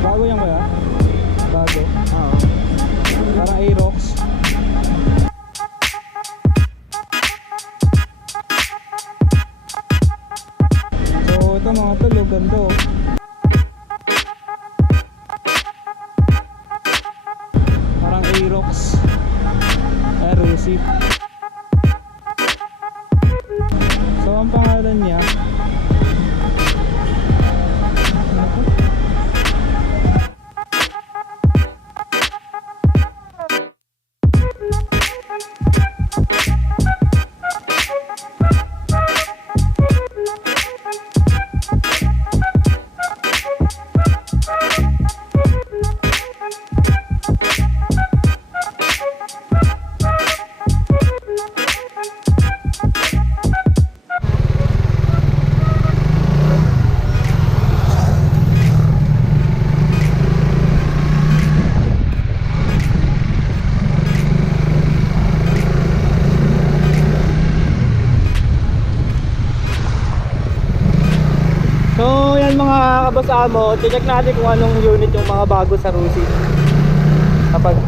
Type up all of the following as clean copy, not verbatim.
Bago yan kaya? Bago? Oo. Parang Aerox. So ito mga tol, oh, ganda oh. Parang Aerox. Rusi. So ang pangalan niya ano to? So yan mga kabos amo, check natin kung anong unit yung mga bago sa Rusi.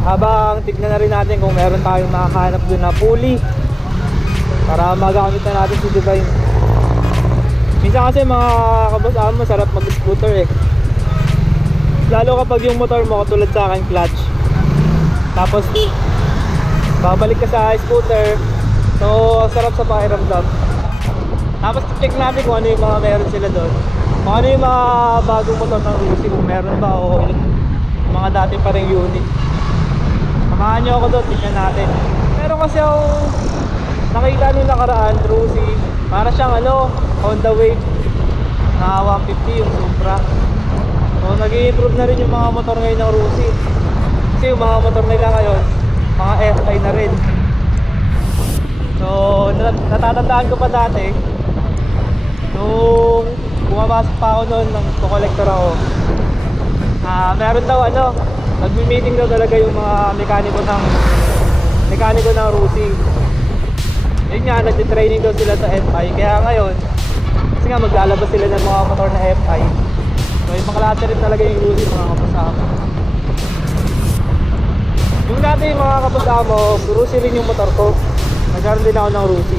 Habang tignan na rin natin kung meron tayong makakahanap dun na pulley para magamit na natin si Divine. Minsan kasi mga kabos amo, sarap mag-scooter eh. Lalo kapag yung motor mo katulad sa akin, clutch. Tapos babalik ka sa scooter, so sarap sa pakiramdam. Tapos check natin kung ano yung mga meron sila doon. Kung ano yung mga bagong motor ng Rusi, kung meron ba o mga dati pa rin unit. Samahan nyo ako doon, tignan natin. Pero kasi ako nakita nung nakaraan, Rusi, para siyang ano, Honda Wave na 150 yung Supra. So nag-i-improve na rin yung mga motor ngayon ng Rusi. Kasi yung mga motor nila ngayon, mga FI na rin. So natatandaan ko pa dati, nung bumabasok pa ako noon nang collector ako, meron daw ano, nagmi-meeting daw talaga yung mga mekaniko ng Rusi. Yun nga, nag-training daw sila sa FI. Kaya ngayon, kasi nga maglalabas sila ng mga motor na FI. So yung mga klase rin talaga yung Rusi, mga kapasama. Yung dati yung mga kapasama, Rusi rin yung motor ko. Nagkaroon din ako ng Rusi.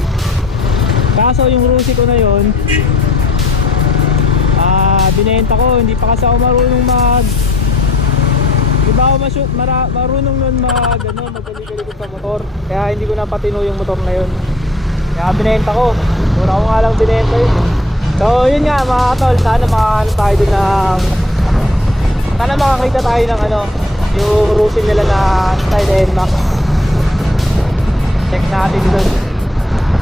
Kaso yung Rusi ko na yun, binenta ko, hindi pa kasi ako marunong di ba ako marunong nun magaling-galing sa motor. Kaya hindi ko napatino yung motor na yun. Kaya binenta ko. Mura ko nga lang binenta yun. So yun nga mga tol, sana makakaano tayo din ng, sana makakita tayo ng ano, yung Rusi nila na style NMAX. Check natin dun.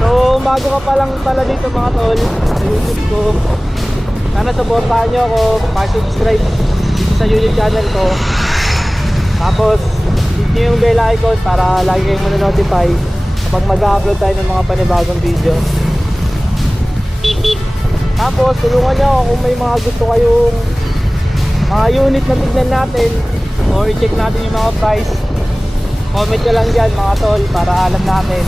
So bago ka pa lang pala dito mga tol sa YouTube ko, sana supportahan nyo ako, pa-subscribe dito sa YouTube channel ko. Tapos hit nyo yung bell icon para lagi kayong manonotify kapag mag-upload tayo ng mga panibagong video. Tapos tulungan nyo ako kung may mga gusto kayong mga unit na tignan natin or i-check natin yung mga price. Comment nyo lang dyan mga tol para alam natin,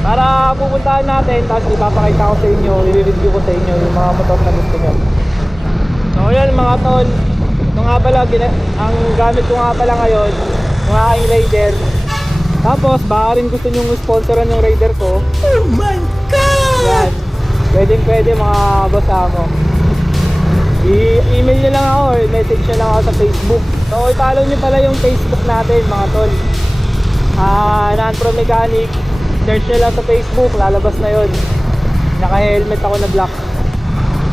para pupuntahan natin, tapos ipapakita ko sa inyo, i-review ko sa inyo yung mga motor na gusto nyo. So yan mga tol, ito nga pala, ang gamit ko nga pala ngayon, yung aking Raider. Tapos baka rin gusto nyo sponsoran yung Raider ko. Oh my God! Yan, pwede mga boss mo. I-email nyo lang ako or message nyo lang ako sa Facebook. So i-follow nyo pala yung Facebook natin mga tol, Non-Pro Mechanic. Search nyo lang sa Facebook, lalabas na yun. Naka-helmet ako na black.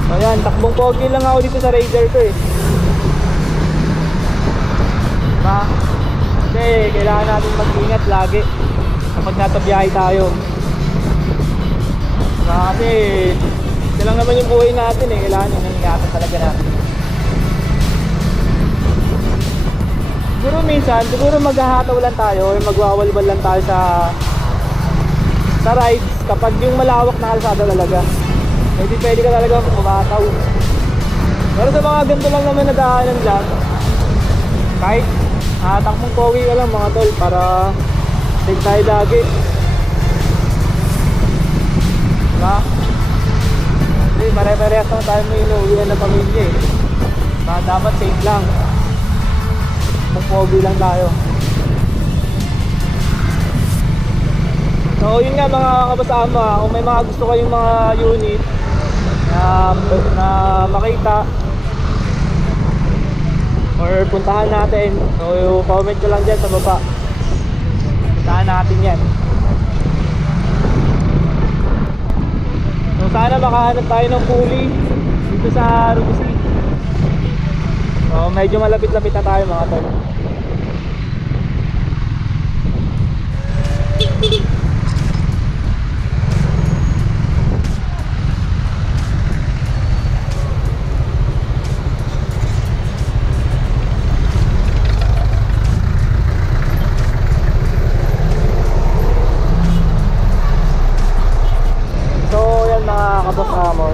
So yan, takbong pogi lang ako dito sa Raider ko eh. Diba? Kasi kailangan natin mag-ingat lagi kapag nasa biyahe tayo. Diba? Kasi ito lang naman yung buhay natin eh. Kailangan yung ingatan talaga natin. Siguro minsan, maghahataw lang tayo o magwawalwal lang tayo sa rides kapag yung malawak na kalsada talaga. Pwede ka talaga kumataw. Pero sa mga ganito lang naman na daanan lang, kahit takmong pogi ka lang mga tol para safe tayo lagi. Diba? Kasi pare-parehas naman tayo may inuwian na pamilya eh. Dapat safe lang. Mag-pogi lang tayo. So yun nga mga kabasama, kung may mga gusto kayong mga unit na makita or puntahan natin, so comment ko lang dyan sa baba. Puntahan natin yan. So sana makahanap tayo ng pulley dito sa Rubusi. So medyo malapit-lapit na tayo mga tol.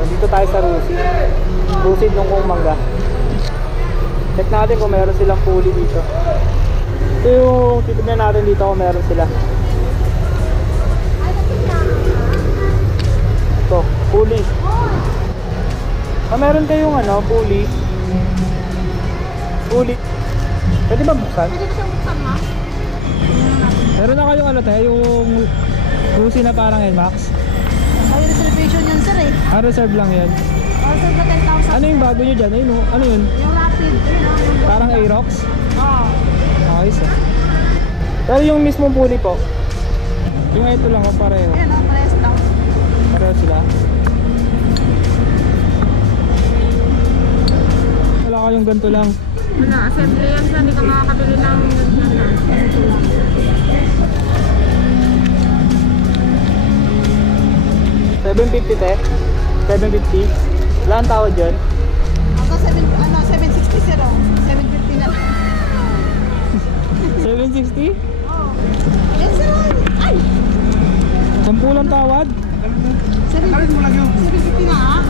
Dito tayo sa Rusi Nungkong Mangga. Check natin kung meron silang pulley dito. Ito yung titignan natin dito kung meron sila. Ito, pulley. Meron kayong pulley. Pulley. Pwede ba buksan? Pwede ba siyang buksan, ma? Meron na kayong yung Rusi na parang NMAX. May reservation yan, sir eh. Reserve lang yan. Reserve na 10,000. Ano yung bago nyo dyan? Ano yun? Yung rapid. Yung Parang Aerox? Oo. Ayos eh. Pero yung mismong pulley po, yung ito lang pareho. Ayan o, parehas lang. Pareho sila. Wala kayong ganito lang. Wala, assembly yan siya. Hindi ka makakabili ng ganito lang. 750 te? 750? Wala ang tawad dyan? Ako 760 sir o. 750 na lang. 760? Oo. Yes sir. Ay! 10 lang tawad? 750 na ha?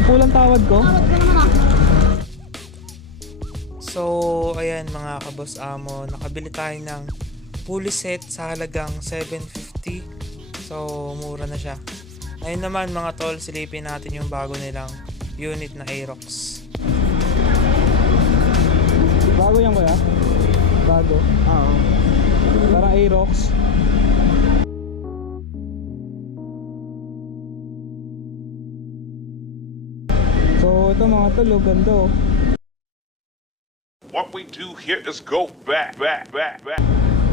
10 lang tawad ko? Tawad ka naman ah. So, ayan mga kaboss amo, nakabili tayo ng pulley set sa halagang 750. So, mura na siya. Ngayon naman mga tol, silipin natin yung bago nilang unit na Aerox. Bago yan kuya? Bago? Oo. Parang Aerox. So, ito mga tol, ganda oh. What we do here is go back.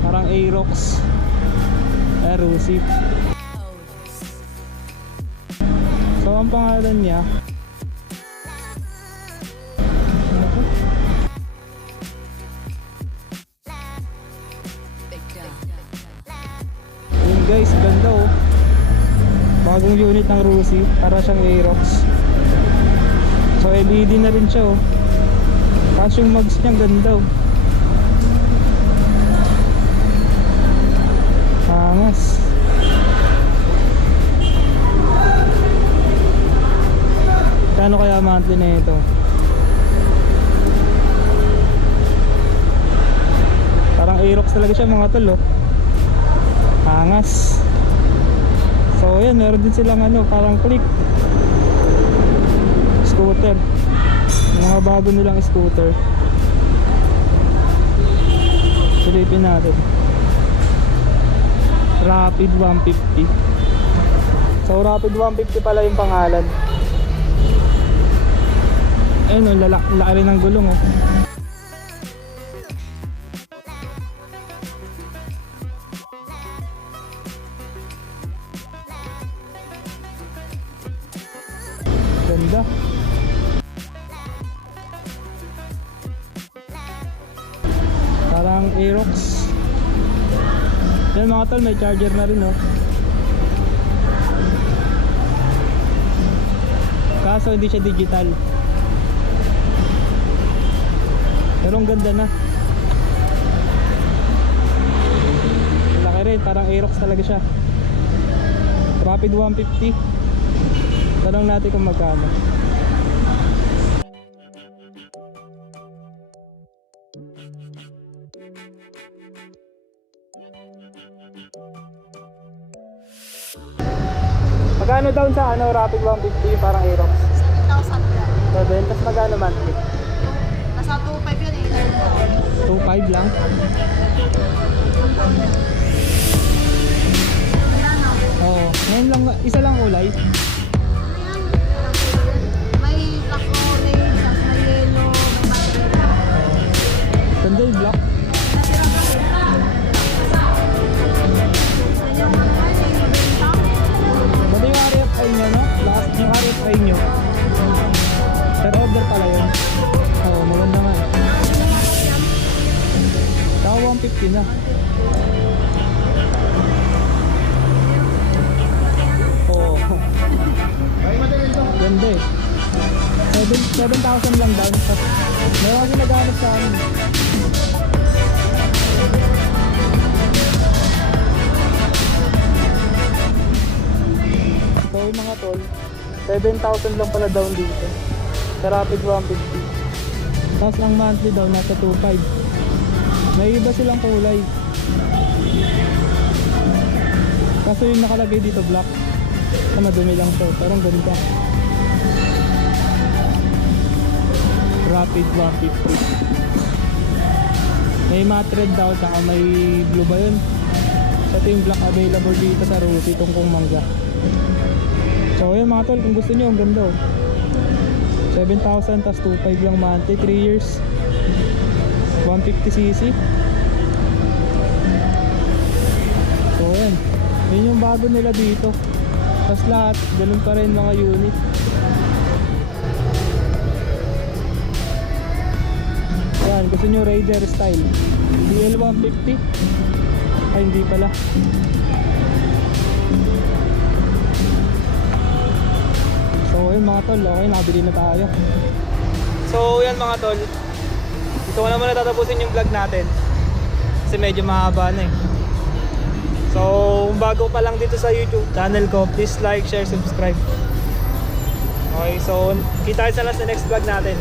Parang Aerox. Rusi. So ang pangalan niya yun guys, ganda oh. Bagong unit ng Rusi. Para siyang Aerox. So LED na rin siya oh. Tapos yung mags niya ganda oh. Angas. Kano kaya monthly na ito? Parang Aerox talaga siya mga tol oh. Angas. So yan, meron din silang parang click scooter. Mga bago nilang scooter. Silipin natin. Rapid 150. So Rapid 150 pala yung pangalan. Ayun o, laki rin ng gulong oh. Ganda. Parang Aerox. Yan mga tol, may charger na rin oh. Kaso hindi siya digital. Pero ang ganda na. Laki rin, parang Aerox talaga siya. Rapid 150. Tanong natin kung magkano. Magkano down sa Rapid 150 parang Aerox? 7,000 yan. 7, tapos magkano monthly? Yung 2.5 lang. Oo, ngayon lang, isa lang kulay. May black orange, tapos may yellow, may matcha. Ganda yung black. Pwede yung RFI nyo, no? Last yung RFI nyo. Per order pala yun. Oo, maganda nga. Saka 150 na. Oo. Ganda eh. 7,000 lang down. Meron kasi naghanap sa amin. So yung mga tol, 7,000 lang pala down dito. Sa Rapid 150. Tapos ang monthly daw nasa 2.5. May iba silang kulay. Kaso yung nakalagay dito black. Na madumi lang to, parang ganito. Rapid 150. May matte red daw, saka may blue ba yun? Ito yung black available dito sa Rusi, itong kung mangga. So yun mga tol, kung gusto nyo, ang ganda oh. 7,000 tas 2.5 lang monthly, 3 years, 150cc. So yan, yun yung bago nila dito. Tas lahat, ganun pa rin mga unit. Yan, gusto nyo Raider style DL150. Ay hindi pala. So yun mga tol, okay, nakabili na tayo. So yan mga tol, dito ko naman natatapusin yung vlog natin kasi medyo mahaba na eh. So kung bago pa lang dito sa YouTube channel ko, please like, share, subscribe. Okay, so kita tayo sa next vlog natin.